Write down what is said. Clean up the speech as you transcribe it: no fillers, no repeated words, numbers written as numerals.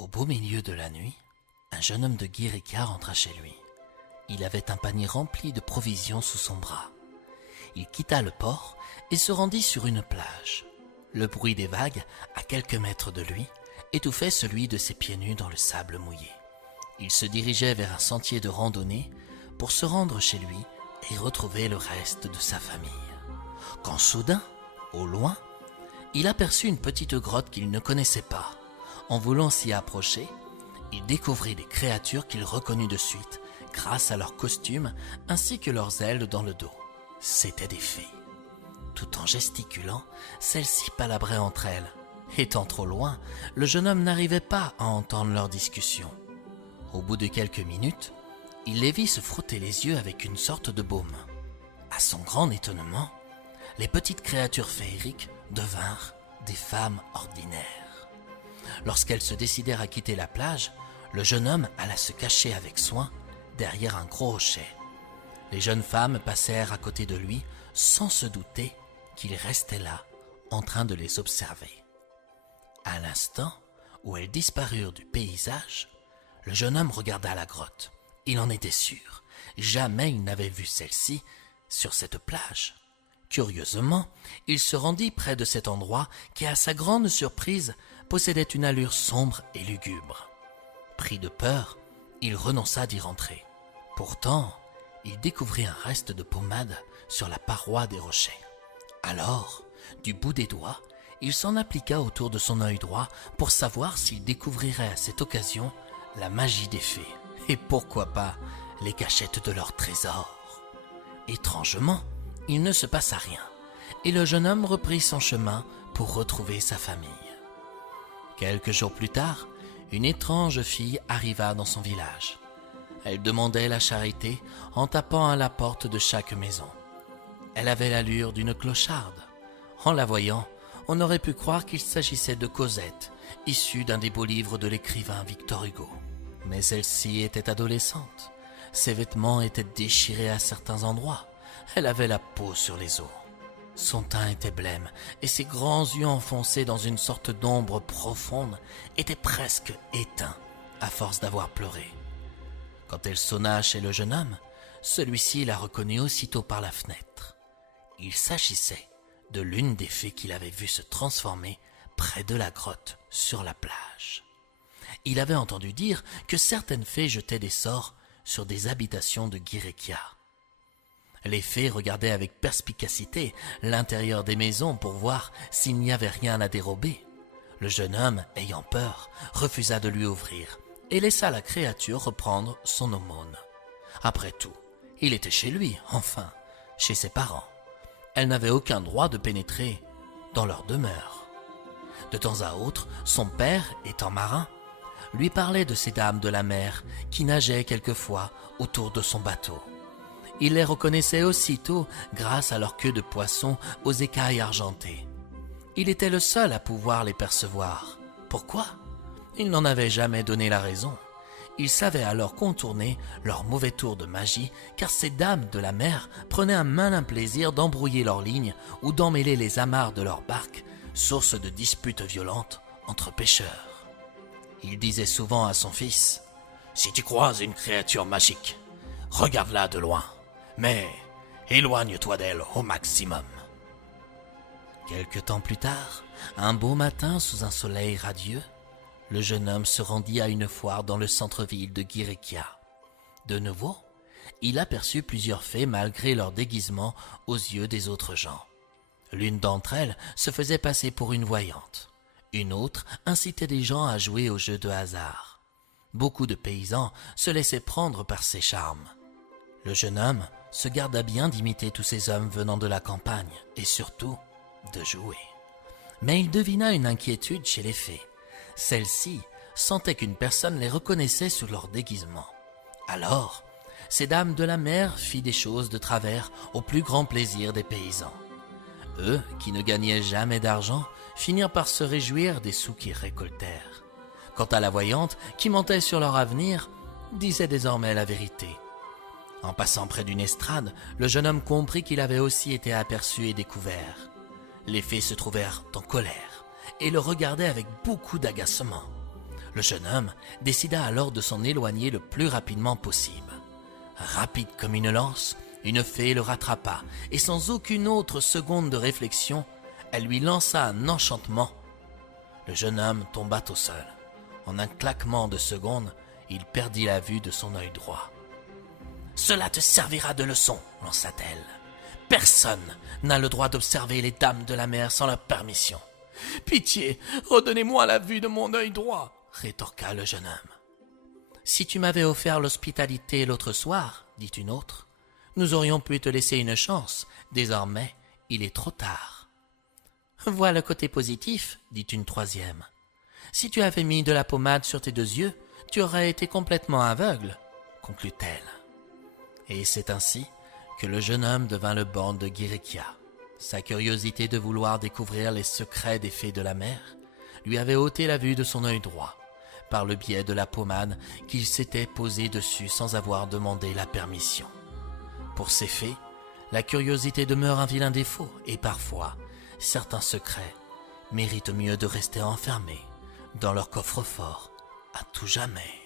Au beau milieu de la nuit, un jeune homme de Guirica rentra chez lui. Il avait un panier rempli de provisions sous son bras. Il quitta le port et se rendit sur une plage. Le bruit des vagues, à quelques mètres de lui, étouffait celui de ses pieds nus dans le sable mouillé. Il se dirigeait vers un sentier de randonnée pour se rendre chez lui et retrouver le reste de sa famille. Quand soudain, au loin, il aperçut une petite grotte qu'il ne connaissait pas. En voulant s'y approcher, il découvrit des créatures qu'il reconnut de suite grâce à leurs costumes ainsi que leurs ailes dans le dos. C'étaient des fées. Tout en gesticulant, celles-ci palabraient entre elles. Étant trop loin, le jeune homme n'arrivait pas à entendre leur discussion. Au bout de quelques minutes, il les vit se frotter les yeux avec une sorte de baume. À son grand étonnement, les petites créatures féeriques devinrent des femmes ordinaires. Lorsqu'elles se décidèrent à quitter la plage, le jeune homme alla se cacher avec soin derrière un gros rocher. Les jeunes femmes passèrent à côté de lui sans se douter qu'il restait là en train de les observer. À l'instant où elles disparurent du paysage, le jeune homme regarda la grotte. Il en était sûr, jamais il n'avait vu celle-ci sur cette plage. Curieusement, il se rendit près de cet endroit qui, à sa grande surprise, possédait une allure sombre et lugubre. Pris de peur, il renonça d'y rentrer. Pourtant, il découvrit un reste de pommade sur la paroi des rochers. Alors, du bout des doigts, il s'en appliqua autour de son œil droit pour savoir s'il découvrirait à cette occasion la magie des fées et pourquoi pas les cachettes de leurs trésors. Étrangement, il ne se passa rien et le jeune homme reprit son chemin pour retrouver sa famille. Quelques jours plus tard, une étrange fille arriva dans son village. Elle demandait la charité en tapant à la porte de chaque maison. Elle avait l'allure d'une clocharde. En la voyant, on aurait pu croire qu'il s'agissait de Cosette, issue d'un des beaux livres de l'écrivain Victor Hugo. Mais celle-ci était adolescente. Ses vêtements étaient déchirés à certains endroits. Elle avait la peau sur les os. Son teint était blême et ses grands yeux enfoncés dans une sorte d'ombre profonde étaient presque éteints à force d'avoir pleuré. Quand elle sonna chez le jeune homme, celui-ci la reconnut aussitôt par la fenêtre. Il s'agissait de l'une des fées qu'il avait vues se transformer près de la grotte sur la plage. Il avait entendu dire que certaines fées jetaient des sorts sur des habitations de Guirica. Les fées regardaient avec perspicacité l'intérieur des maisons pour voir s'il n'y avait rien à dérober. Le jeune homme, ayant peur, refusa de lui ouvrir et laissa la créature reprendre son aumône. Après tout, il était chez lui, enfin, chez ses parents. Elle n'avait aucun droit de pénétrer dans leur demeure. De temps à autre, son père, étant marin, lui parlait de ces dames de la mer qui nageaient quelquefois autour de son bateau. Il les reconnaissait aussitôt grâce à leur queue de poisson aux écailles argentées. Il était le seul à pouvoir les percevoir. Pourquoi ? Il n'en avait jamais donné la raison. Il savait alors contourner leur mauvais tour de magie, car ces dames de la mer prenaient un malin plaisir d'embrouiller leurs lignes ou d'emmêler les amarres de leurs barques, source de disputes violentes entre pêcheurs. Il disait souvent à son fils « Si tu croises une créature magique, regarde-la de loin, mais éloigne-toi d'elle au maximum. » Quelque temps plus tard, un beau matin sous un soleil radieux, le jeune homme se rendit à une foire dans le centre-ville de Guirica. De nouveau, il aperçut plusieurs fées malgré leur déguisement aux yeux des autres gens. L'une d'entre elles se faisait passer pour une voyante. Une autre incitait des gens à jouer aux jeux de hasard. Beaucoup de paysans se laissaient prendre par ses charmes. Le jeune homme se garda bien d'imiter tous ces hommes venant de la campagne et surtout de jouer. Mais il devina une inquiétude chez les fées. Celles-ci sentaient qu'une personne les reconnaissait sous leur déguisement. Alors, ces dames de la mer firent des choses de travers au plus grand plaisir des paysans. Eux, qui ne gagnaient jamais d'argent, finirent par se réjouir des sous qu'ils récoltèrent. Quant à la voyante, qui mentait sur leur avenir, disait désormais la vérité. En passant près d'une estrade, le jeune homme comprit qu'il avait aussi été aperçu et découvert. Les fées se trouvèrent en colère et le regardaient avec beaucoup d'agacement. Le jeune homme décida alors de s'en éloigner le plus rapidement possible. Rapide comme une lance, une fée le rattrapa et sans aucune autre seconde de réflexion, elle lui lança un enchantement. Le jeune homme tomba au sol. En un claquement de secondes, il perdit la vue de son œil droit. « Cela te servira de leçon, lança-t-elle. Personne n'a le droit d'observer les dames de la mer sans leur permission. »« Pitié, redonnez-moi la vue de mon œil droit, » rétorqua le jeune homme. « Si tu m'avais offert l'hospitalité l'autre soir, dit une autre, nous aurions pu te laisser une chance. Désormais, il est trop tard. »« Vois le côté positif, dit une troisième. Si tu avais mis de la pommade sur tes 2 yeux, tu aurais été complètement aveugle, conclut-elle. Et c'est ainsi que le jeune homme devint le borgne de Guirikia. Sa curiosité de vouloir découvrir les secrets des fées de la mer lui avait ôté la vue de son œil droit, par le biais de la pommade qu'il s'était posée dessus sans avoir demandé la permission. Pour ces fées, la curiosité demeure un vilain défaut et parfois, certains secrets méritent mieux de rester enfermés dans leur coffre-fort à tout jamais.